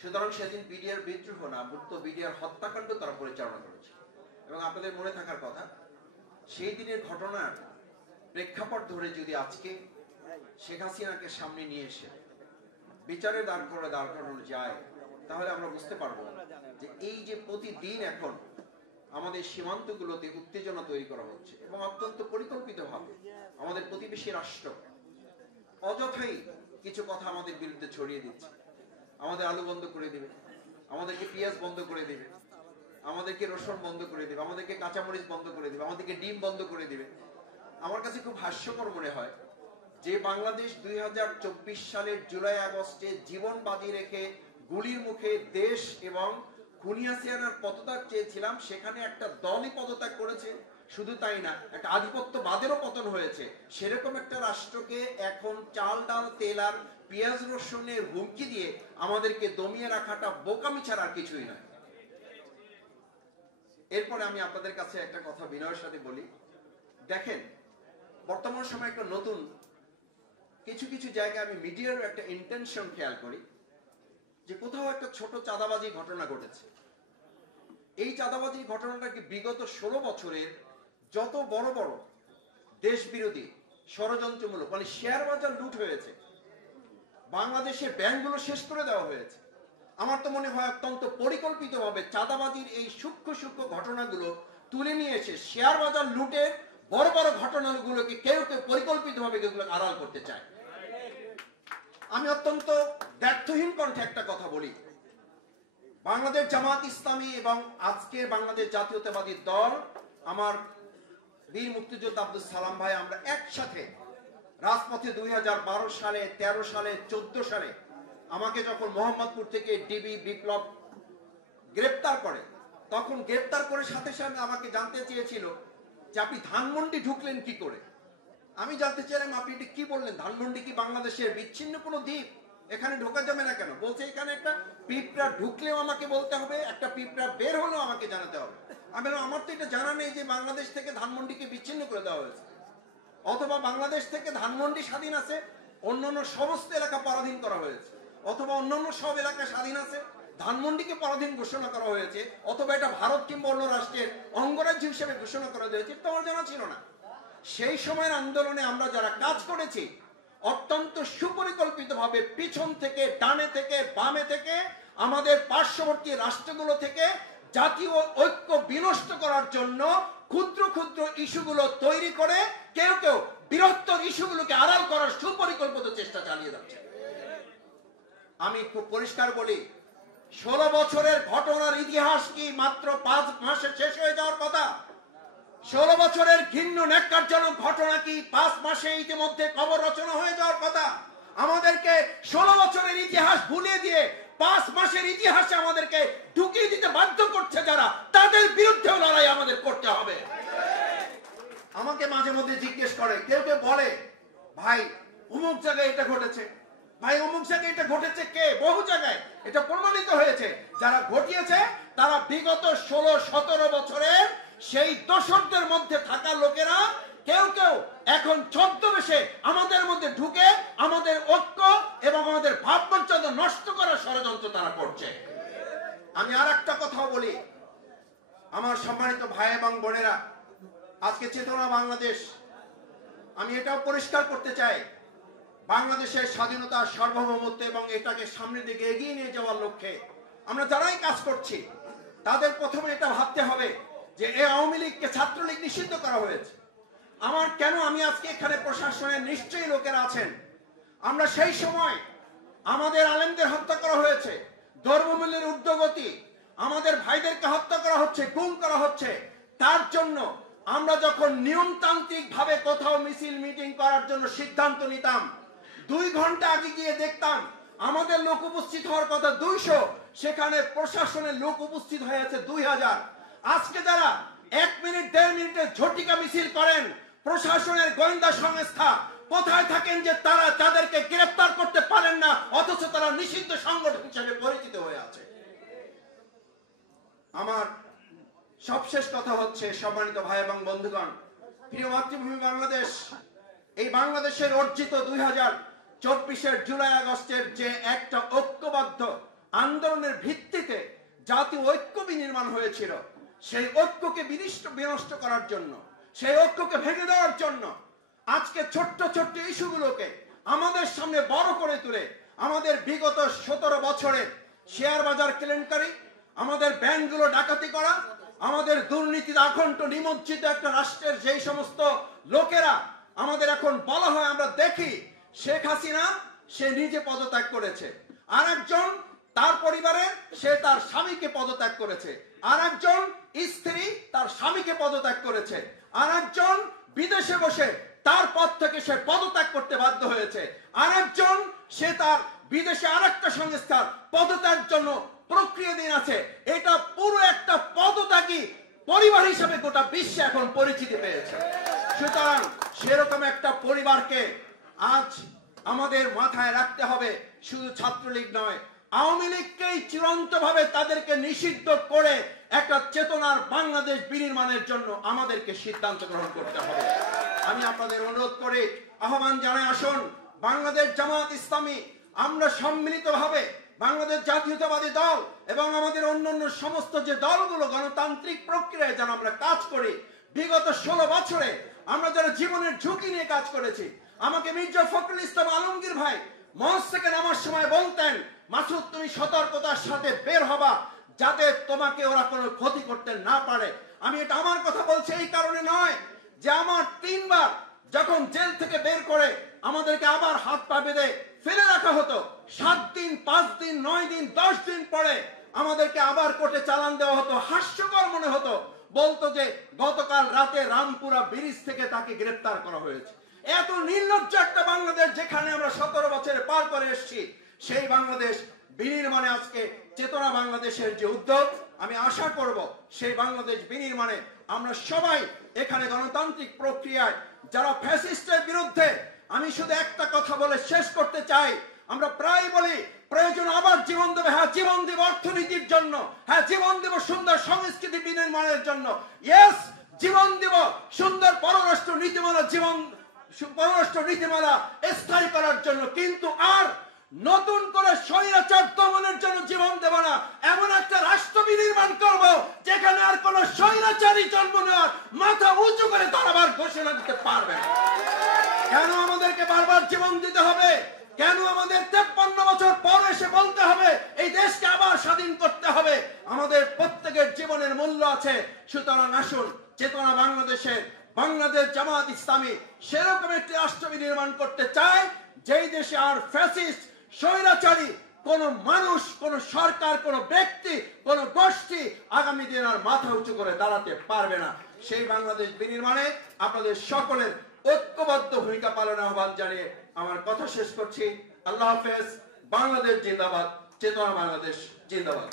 সুতরাং সেদিন বিডিআর বিদ্রোহ না, মূলত বিডিআর হত্যাকাণ্ড তারা পরিচালনা করেছে। এবং আপনাদের মনে থাকার কথা, সেই দিনের ঘটনার প্রেক্ষাপট ধরে যদি আজকে শেখ হাসিনাকে সামনে নিয়ে এসে বিচারে দাঁড় করানো যায়, তাহলে আমরা বুঝতে পারবো যে এই যে প্রতিদিন এখন আমাদের সীমান্তগুলোতে উত্তেজনা তৈরি করা হচ্ছে এবং অত্যন্ত পরিকল্পিতভাবে আমাদের প্রতিবেশী রাষ্ট্র অযথাই কিছু কথা আমাদের বিরুদ্ধে ছড়িয়ে দিচ্ছে। আমাদের আলু বন্ধ করে দিবে, আমাদেরকে পেঁয়াজ বন্ধ করে দিবে, আমাদেরকে রসুন বন্ধ করে দিবে, আমাদেরকে কাঁচামরিচ বন্ধ করে দিবে, আমাদেরকে ডিম বন্ধ করে দিবে। আমার কাছে খুব হাস্যকর মনে হয় যে বাংলাদেশ 2024 সালের জুলাই আগস্টে জীবন বাজি রেখে গুলির মুখে দেশ এবং খুনি হাসিনার পদত্যাগ চেয়েছিলাম, সেখানে একটা দলই পদত্যাগ করেছে। শুধু তাই না, একটা আধিপত্যবাদেরও পতন হয়েছে। সেরকম একটা রাষ্ট্রকে এখন চাল ডাল তেল আর পেঁয়াজ রসুনের হুমকি দিয়ে আমাদেরকে দমিয়ে রাখাটা বোকামি ছাড়া আর কিছুই নয়। এরপরে আমি আপনাদের কাছে একটা কথা বিনয়ের সাথে বলি, দেখেন বর্তমান সময় একটা নতুন কিছু কিছু জায়গায় আমি মিডিয়ার একটা ইন্টেনশন খেয়াল করি যে কোথাও একটা ছোট চাঁদাবাজি ঘটনা ঘটেছে। এই চাঁদাবাজির ঘটনাটা কি বিগত 16 বছরের যত বড় বড় দেশ বিরোধী ষড়যন্ত্রমূলক, মানে শেয়ার বাজার লুট হয়েছে, বাংলাদেশের ব্যাংকগুলো শেষ করে দেওয়া হয়েছে। আমার তো মনে হয় অত্যন্ত পরিকল্পিতভাবে চাঁদাবাজির এই সূক্ষ্ম সূক্ষ্ম ঘটনাগুলো তুলে নিয়ে এসে শেয়ার বাজার লুটের বড় বড় ঘটনাগুলোকে কেউ কেউ পরিকল্পিতভাবে এগুলো আড়াল করতে চায়। আমি অত্যন্ত ব্যর্থহীন কণ্ঠে একটা কথা বলি, বাংলাদেশ জামাত ইসলামী এবং আজকের বাংলাদেশ জাতীয়তাবাদী দল, আমার বীর মুক্তিযোদ্ধা আব্দুল সালাম ভাই, আমরা একসাথে রাজপথে 2012 সালে, 13 সালে, 14 সালে আমাকে যখন মোহাম্মদপুর থেকে ডিবি বিপ্লব গ্রেপ্তার করে, তখন গ্রেপ্তার করে সাথে সাথে আমাকে জানতে চেয়েছিল যে আপনি ধানমন্ডি ঢুকলেন কি করে। আমি জানতে চাইলাম আপনি এটা কি বললেন, ধানমন্ডি কি বাংলাদেশের বিচ্ছিন্ন কোনো দ্বীপ? এখানে ঢোকা যাবে না কেন? বলছে এখানে একটা পিঁপড়া ঢুকলেও আমাকে বলতে হবে, একটা পিঁপড়া বের হলেও আমাকে জানাতে হবে। আমি বললাম আমার তো এটা জানা নেই যে বাংলাদেশ থেকে ধানমন্ডিকে বিচ্ছিন্ন করে দেওয়া হয়েছে, অথবা বাংলাদেশ থেকে ধানমন্ডি স্বাধীন আছে, অন্যান্য সমস্ত এলাকা পরাধীন করা হয়েছে, অথবা অন্যান্য সব এলাকা স্বাধীন আছে, ধানমন্ডিকে পরাধীন ঘোষণা করা হয়েছে, অথবা এটা ভারত কিংবা অন্য রাষ্ট্রের অঙ্গরাজ্য হিসেবে ঘোষণা করা হয়েছে, এটা আমার জানা ছিল না। সেই সময়ের আন্দোলনে আমরা যারা কাজ করেছি অত্যন্ত সুপরিকল্পিতভাবে পিছন থেকে, ডানে থেকে, বামে থেকে, আমাদের পার্শ্ববর্তী রাষ্ট্রগুলো থেকে জাতীয় ঐক্য বিনষ্ট করার জন্য ক্ষুদ্র ক্ষুদ্র ইস্যুগুলো তৈরি করে কেউ কেউ বৃহত্তর ইস্যুগুলোকে আড়াল করার সুপরিকল্পিত চেষ্টা চালিয়ে যাচ্ছে। আমি খুব পরিষ্কার বলি, 16 বছরের ঘটনার ইতিহাস কি মাত্র 5 মাসে শেষ হয়ে যাওয়ার কথা? 16 বছরের ঘৃণ্য ন্যাক্কারজনক ঘটনা কি 5 মাসে ইতিমধ্যে কবর রচনা হয়ে যাওয়ার কথা? আমাদেরকে 16 বছরের ইতিহাস ভুলিয়ে দিয়ে 5 মাসের ইতিহাসে আমাদেরকে ঢুকিয়ে দিতে বাধ্য করছে যারা, তাদের বিরুদ্ধেও লড়াই আমাদের করতে হবে। আমাকে মাঝে মধ্যে জিজ্ঞেস করে, কেউ কেউ বলে ভাই অমুক জায়গায় এটা ঘটেছে, ভাই অমুক জায়গায় এটা ঘটেছে, কে? বহু জায়গায় এটা প্রমাণিত হয়েছে। যারা ঘটিয়েছে তারা বিগত 16-17 বছরের সেই দোষরদের মধ্যে থাকা লোকেরা কেউ কেউ এখন ছদ্মবেশে আমাদের মধ্যে ঢুকে আমাদের ঐক্য এবং আমাদের ভাবমূর্তি নষ্ট করার ষড়যন্ত্র তারা করছে। আমি আর একটা কথা বলি, আমার সম্মানিত ভাই এবং বোনেরা, আজকে চেতনা বাংলাদেশ, আমি এটাও পরিষ্কার করতে চাই, বাংলাদেশের স্বাধীনতা, সার্বভৌমত্ব এবং এটাকে সামনের দিকে এগিয়ে নিয়ে যাওয়ার লক্ষ্যে আমরা যারাই কাজ করছি তাদের প্রথমে এটা ভাবতে হবে যে এই আওয়ামী লীগকে ছাত্রলীগ নিষিদ্ধ করা হয়েছে। আমার কেন, আমি আজকে এখানে প্রশাসনের নিশ্চয়ই লোকেরা আছেন, আমরা সেই সময় আমাদের আলেমদের হত্যা করা হয়েছে, ধর্মমূল্যের ঊর্ধ্বগতি, আমাদের ভাইদেরকে হত্যা করা হচ্ছে, গুম করা হচ্ছে। তার জন্য আমরা যখন নিয়মতান্ত্রিক ভাবে কোথাও মিছিল মিটিং করার জন্য সিদ্ধান্ত নিতাম, 2 ঘন্টা আগে গিয়ে দেখতাম আমাদের লোক উপস্থিত হওয়ার কথা 200, সেখানে প্রশাসনের লোক উপস্থিত হয়েছে 2000। আজকে যারা 1 মিনিট 1.5 মিনিটের ঝটিকা মিছিল করেন, প্রশাসনের গোয়েন্দা সংস্থা কোথায় থাকেন যে তারা তাদেরকে গ্রেফতার করতে পারেন না, অথচ তারা নিষিদ্ধ সংগঠন হিসেবে পরিচিত হয়ে আছে। আমার সবশেষ কথা হচ্ছে, সম্মানিত ভাই এবং বন্ধুগণ, প্রিয় মাতৃভূমি বাংলাদেশ, এই বাংলাদেশের অর্জিত 2024-এর জুলাই আগস্টের যে একটা ঐক্যবদ্ধ আন্দোলন আন্দোলনের ভিত্তিতে জাতীয় ঐক্য বিনির্মাণ হয়েছিল, সেই ঐক্যকে বিনষ্ট করার জন্য, সেই ঐক্যকে ভেঙে দেওয়ার জন্য আজকে ছোট্ট ছোট্ট ইস্যুগুলোকে আমাদের সামনে বড় করে তুলে আমাদের বিগত 17 বছরের শেয়ার বাজার কেলেঙ্কারি, আমাদের ব্যাংকগুলো ডাকাতি করা, আমাদের দুর্নীতিতে আকণ্ঠ নিমজ্জিত একটা রাষ্ট্রের যেই সমস্ত লোকেরা আমাদের এখন বলা হয়, আমরা দেখি শেখ হাসিনা সে নিজে পদত্যাগ করেছে, আর একজন তার পরিবারে সে তার স্বামীকে পদত্যাগ করেছে, আর একজন স্ত্রী তার স্বামীকে পদত্যাগ করেছে, আর একজন বিদেশে বসে তার পদ থেকে সে পদত্যাগ করতে বাধ্য হয়েছে, আর একজন সে তার বিদেশে আরেকটা সংস্থার পদত্যাগের জন্য প্রক্রিয়াধীন আছে। এটা পুরো একটা পদত্যাগী পরিবার হিসেবে গোটা বিশ্বে এখন পরিচিতি পেয়েছে। সুতরাং সেরকম একটা পরিবারকে আজ আমাদের মাথায় রাখতে হবে, শুধু ছাত্রলীগ নয়, আওয়ামী লীগকেই চূড়ান্ত ভাবে তাদেরকে নিষিদ্ধ করে একটা চেতনার বাংলাদেশ বিনির্মাণের জন্য আমাদেরকে সিদ্ধান্ত গ্রহণ করতে হবে। আমি আপনাদের অনুরোধ করে আহ্বান জানাই, আসুন বাংলাদেশ জামাত ইসলামী আমরা সম্মিলিতভাবে বাংলাদেশ জাতীয়তাবাদী দল এবং আমাদের অন্যান্য সমস্ত যে দলগুলো গণতান্ত্রিক প্রক্রিয়ায় যেন আমরা কাজ করি। বিগত 16 বছরে আমরা যারা জীবনের ঝুঁকি নিয়ে কাজ করেছি, আমাকে মির্জা ফখরুল ইসলাম আলমগীর ভাই মঞ্চ থেকে নামার সময় বলতেন, মাসুদ তুমি সতর্কতার সাথে বের হবা যাতে তোমাকে ওরা কোনো ক্ষতি করতে না পারে। আমি এটা আমার কথা বলছি এই কারণে নয় যে আমার 3 বার যখন জেল থেকে বের করে আমাদেরকে আবার হাত পা বেঁধে ফেলে রাখা হতো, 7 দিন 5 দিন 9 দিন 10 দিন পরে আমাদেরকে আবার কোর্টে চালান দেওয়া হতো। হাস্যকর মনে হতো, বলতো যে গতকাল রাতে রামপুরা ব্রিজ থেকে তাকে গ্রেফতার করা হয়েছে। এত নির্লজ্জ একটা বাংলাদেশ যেখানে আমরা 17 বছরে পার করে এসেছি, সেই বাংলাদেশ বিনির্মাণে আজকে চেতনা বাংলাদেশের যে উদ্যোগ, আমি আশা করব সেই বাংলাদেশ বিনির্মাণে আমরা সবাই এখানে গণতান্ত্রিক প্রক্রিয়ায় যারা ফ্যাসিস্টের বিরুদ্ধে, আমি শুধু একটা কথা বলে শেষ করতে চাই, আমরা প্রায় বলি প্রয়োজন আবার জীবন দেবে, হ্যাঁ জীবন দেব অর্থনীতির জন্য, হ্যাঁ জীবন দেব সুন্দর সংস্কৃতি বিনির্মাণের জন্য, ইয়েস জীবন দেব সুন্দর পররাষ্ট্র নীতিমালা স্থায়ী করার জন্য, কিন্তু আর নতুন করে স্বৈরাচার দমনের জন্য জীবন দেব না। এমন একটা রাষ্ট্র বিনির্মাণ করব যেখানে আর কোন স্বৈরাচারী জন্ম নেওয়ার মাথা উঁচু করে দাঁড়াবার ঘোষণা দিতে পারবে না। কেন আমাদেরকে বারবার জীবন দিতে হবে? কেন আমাদের 53 বছর পর এসে বলতে হবে এই দেশকে আবার স্বাধীন করতে হবে? আমাদের প্রত্যেকের জীবনের মূল্য আছে। সুতরাং আসুন চেতনা বাংলাদেশের বাংলাদেশ জামাত ইসলামী সেরকম একটি রাষ্ট্র বিনির্মাণ করতে চায় যেই দেশে আর ফ্যাসিস্ট স্বৈরাচারী কোন মানুষ, কোন সরকার, কোন ব্যক্তি, কোন গোষ্ঠী আগামী দিন আর মাথা উঁচু করে দাঁড়াতে পারবে না। সেই বাংলাদেশ বিনির্মাণে আপনাদের সকলের ঐক্যবদ্ধ ভূমিকা পালনের আহ্বান জানিয়ে আমার কথা শেষ করছি। আল্লাহ হাফেজ। বাংলাদেশ জিন্দাবাদ, চেতনা বাংলাদেশ জিন্দাবাদ।